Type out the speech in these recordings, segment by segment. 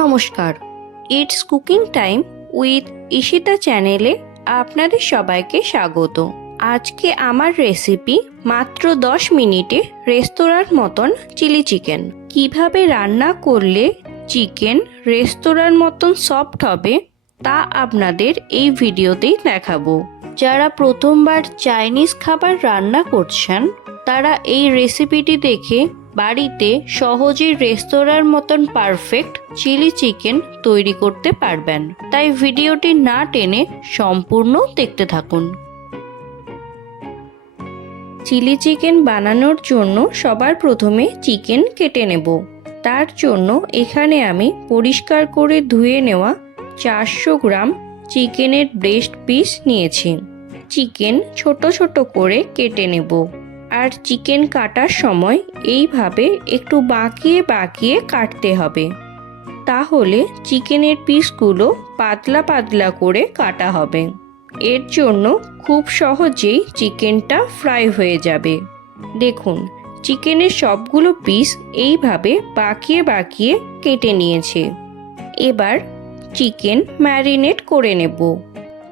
নমস্কার। It's cooking time with Ishita চ্যানেলে আপনাদের সবাইকে স্বাগত। আজকে আমার রেসিপি মাত্র দশ মিনিটে রেস্তোরাঁর মতন চিলি চিকেন। কীভাবে রান্না করলে চিকেন রেস্তোরাঁর মতন সফট হবে তা আপনাদের এই ভিডিওতেই দেখাবো। যারা প্রথমবার চাইনিজ খাবার রান্না করছেন, তারা এই রেসিপিটি দেখে বাড়িতে সহজেই রেস্তোরাঁর মতন পারফেক্ট চিলি চিকেন তৈরি করতে পারবেন। তাই ভিডিওটি না টেনে সম্পূর্ণ দেখতে থাকুন। চিলি চিকেন বানানোর জন্য সবার প্রথমে চিকেন কেটে নেব। তার জন্য এখানে আমি পরিষ্কার করে ধুয়ে নেওয়া চারশো গ্রাম চিকেনের ব্রেস্ট পিস নিয়েছি। চিকেন ছোট ছোট করে কেটে নেব। আর চিকেন কাটার সময় এইভাবে একটু বাঁকিয়ে বাঁকিয়ে কাটতে হবে। তাহলে চিকেনের পিসগুলো পাতলা পাতলা করে কাটা হবে। এর জন্য খুব সহজেই চিকেনটা ফ্রাই হয়ে যাবে। দেখুন, চিকেনের সবগুলো পিস এইভাবে বাঁকিয়ে বাঁকিয়ে কেটে নিয়েছে। এবার চিকেন ম্যারিনেট করে নেব।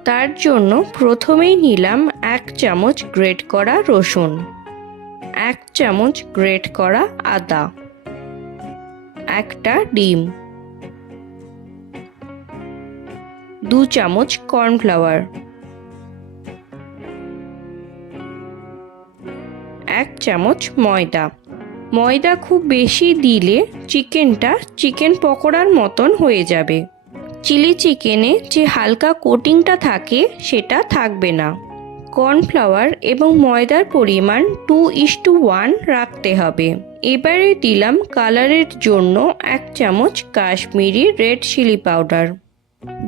তার জন্য প্রথমেই নিলাম এক চামচ গ্রেট করা রসুন। এক চামচ গ্রেট করা আদা। একটা ডিম। দু চামচ কর্নফ্লাওয়ার। এক চামচ ময়দা। ময়দা খুব বেশি দিলে চিকেনটা চিকেন পকোড়ার মতন হয়ে যাবে। চিলি চিকেনে যে হালকা কোটিংটা থাকে সেটা থাকবে না। কর্নফ্লাওয়ার এবং ময়দার পরিমাণ টু ইস টু ওয়ান রাখতে হবে। এবারে দিলাম কালারের জন্য এক চামচ কাশ্মীরি রেড চিলি পাউডার।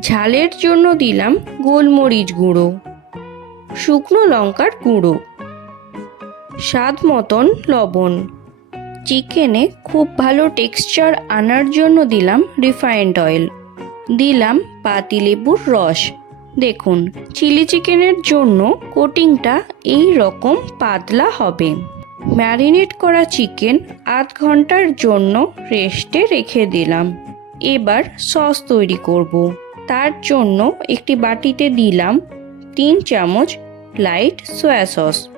ঝালের জন্য দিলাম গোলমরিচ গুঁড়ো। শুকনো লঙ্কার গুঁড়ো। স্বাদ মতন লবণ। চিকেনে খুব ভালো টেক্সচার আনার জন্য দিলাম রিফাইন্ড অয়েল। দিলাম পাতিলেবুর রস। দেখুন চিলি চিকেনের জন্য কোটিংটা এই রকম পাতলা হবে। ম্যারিনেট করা চিকেন আধ ঘণ্টার জন্য রেস্টে রেখে দিলাম। এবার সস তৈরি করব। তার জন্য একটি বাটিতে দিলাম তিন চামচ লাইট সয়া সস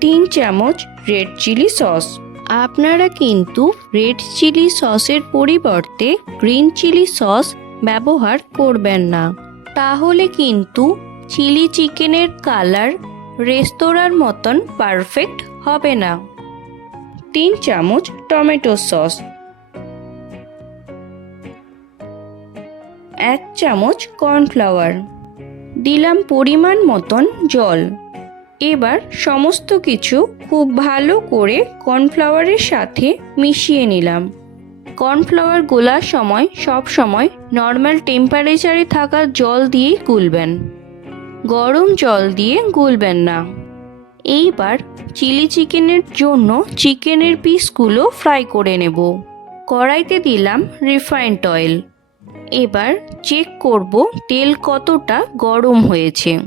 তিন চামচ রেড চিলি সস আপনারা কিন্তু রেড চিলি সসের পরিবর্তে গ্রিন চিলি সস ব্যবহার করবেন না। তাহলে কিন্তু চিলি চিকেনের কালার রেস্তোরাঁর মতন পারফেক্ট হবে না। তিন চামচ টমেটো সস। এক চামচ কর্নফ্লাওয়ার। দিলাম পরিমাণ মতন জল। এবার সমস্ত কিছু খুব ভালো করে কর্নফ্লাওয়ারের সাথে মিশিয়ে নিলাম। কর্নফ্লাওয়ার গোলার সময়, সব সময় নর্মাল টেম্পারেচারে থাকা জল দিয়েই গুলবেন। গরম জল দিয়ে গুলবেন না। এইবার চিলি চিকেনের জন্য চিকেনের পিসগুলো ফ্রাই করে নেব। কড়াইতে দিলাম রিফাইন্ড অয়েল এবার চেক করব তেল কতটা গরম হয়েছে।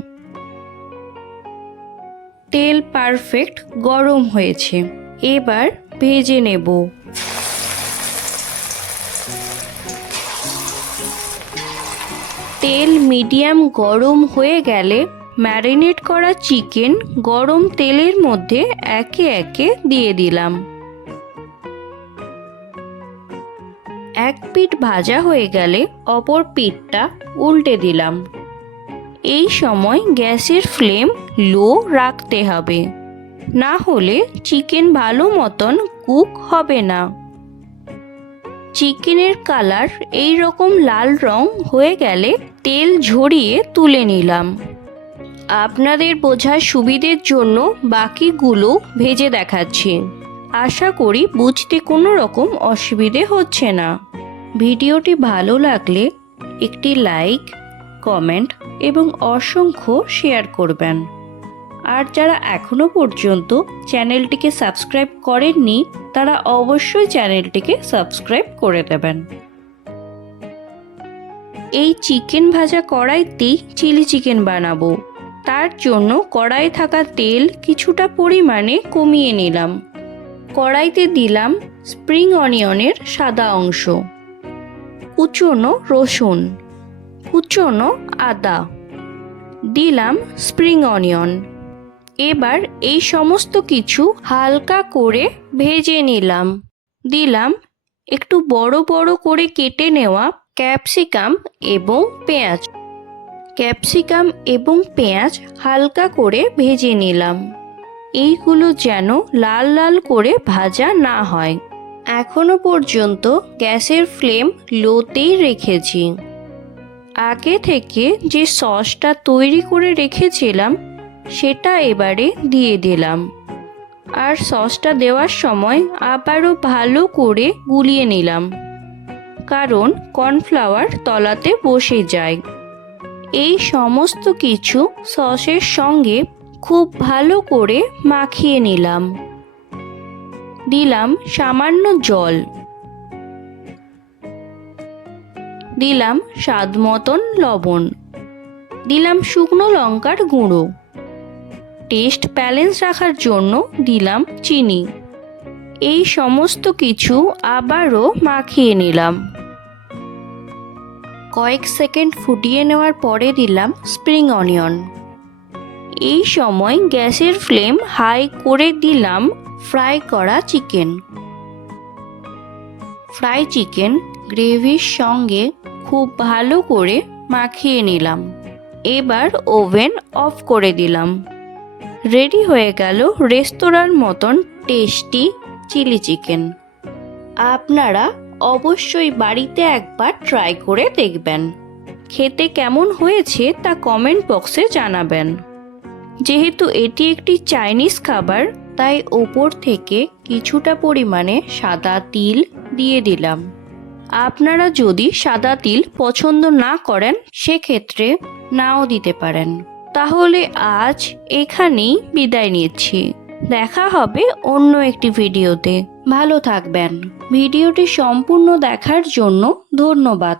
তেল পারফেক্ট গরম হয়েছে। এবার ভেজে নেব। তেল মিডিয়াম গরম হয়ে গেলে ম্যারিনেট করা চিকেন গরম তেলের মধ্যে একে একে দিয়ে দিলাম। এক পিঠ ভাজা হয়ে গেলে অপর পিঠটা উল্টে দিলাম। এই সময় গ্যাসের ফ্লেম লো রাখতে হবে। না হলে চিকেন ভালো মতন কুক হবে না। চিকেনের কালার এই রকম লাল রং হয়ে গেলে তেল ঝরিয়ে তুলে নিলাম। আপনাদের বোঝার সুবিধের জন্য বাকিগুলো ভেজে দেখাচ্ছি। আশা করি বুঝতে কোনো রকম অসুবিধে হচ্ছে না। ভিডিওটি ভালো লাগলে একটি লাইক, কমেন্ট এবং অসংখ্য শেয়ার করবেন। আর যারা এখনও পর্যন্ত চ্যানেলটিকে সাবস্ক্রাইব করেননি, তারা অবশ্যই চ্যানেলটিকে সাবস্ক্রাইব করে দেবেন। এই চিকেন ভাজা কড়াইতেই চিলি চিকেন বানাবো। তার জন্য কড়াই থাকা তেল কিছুটা পরিমাণে কমিয়ে নিলাম। কড়াইতে দিলাম স্প্রিং অনিয়নের সাদা অংশ। কুচনো রসুন। কুচনো আদা। দিলাম স্প্রিং অনিয়ন। এবার এই সমস্ত কিছু হালকা করে ভেজে নিলাম। দিলাম একটু বড় বড় করে কেটে নেওয়া ক্যাপসিকাম এবং পেঁয়াজ। ক্যাপসিকাম এবং পেঁয়াজ হালকা করে ভেজে নিলাম। এইগুলো যেন লাল লাল করে ভাজা না হয়। এখনও পর্যন্ত গ্যাসের ফ্লেম লোতেই রেখেছি। আগে থেকে যে সসটা তৈরি করে রেখেছিলাম সেটা এবারে দিয়ে দিলাম। আর সসটা দেওয়ার সময় আবারও ভালো করে গুলিয়ে নিলাম। কারণ কর্নফ্লাওয়ার তলাতে বসে যায়। এই সমস্ত কিছু সসের সঙ্গে খুব ভালো করে মাখিয়ে নিলাম। দিলাম সামান্য জল। দিলাম স্বাদ মতন লবণ। দিলাম শুকনো লঙ্কার গুঁড়ো। টেস্ট ব্যালেন্স রাখার জন্য দিলাম চিনি। এই সমস্ত কিছু আবারও মাখিয়ে নিলাম। কয়েক সেকেন্ড ফুটিয়ে নেওয়ার পরে দিলাম স্প্রিং অনিয়ন। এই সময় গ্যাসের ফ্লেম হাই করে দিলাম ফ্রাই করা চিকেন। ফ্রাই চিকেন গ্রেভির সঙ্গে খুব ভালো করে মাখিয়ে নিলাম। এবার ওভেন অফ করে দিলাম। রেডি হয়ে গেল রেস্তোরাঁর মতন টেস্টি চিলি চিকেন। আপনারা অবশ্যই বাড়িতে একবার ট্রাই করে দেখবেন। খেতে কেমন হয়েছে তা কমেন্ট বক্সে জানাবেন। যেহেতু এটি একটি চাইনিজ খাবার, তাই ওপর থেকে কিছুটা পরিমাণে সাদা তিল দিয়ে দিলাম। আপনারা যদি সাদা তিল পছন্দ না করেন, সেক্ষেত্রে নাও দিতে পারেন। তাহলে আজ এখানেই বিদায় নিচ্ছি। দেখা হবে অন্য একটি ভিডিওতে। ভালো থাকবেন। ভিডিওটি সম্পূর্ণ দেখার জন্য ধন্যবাদ।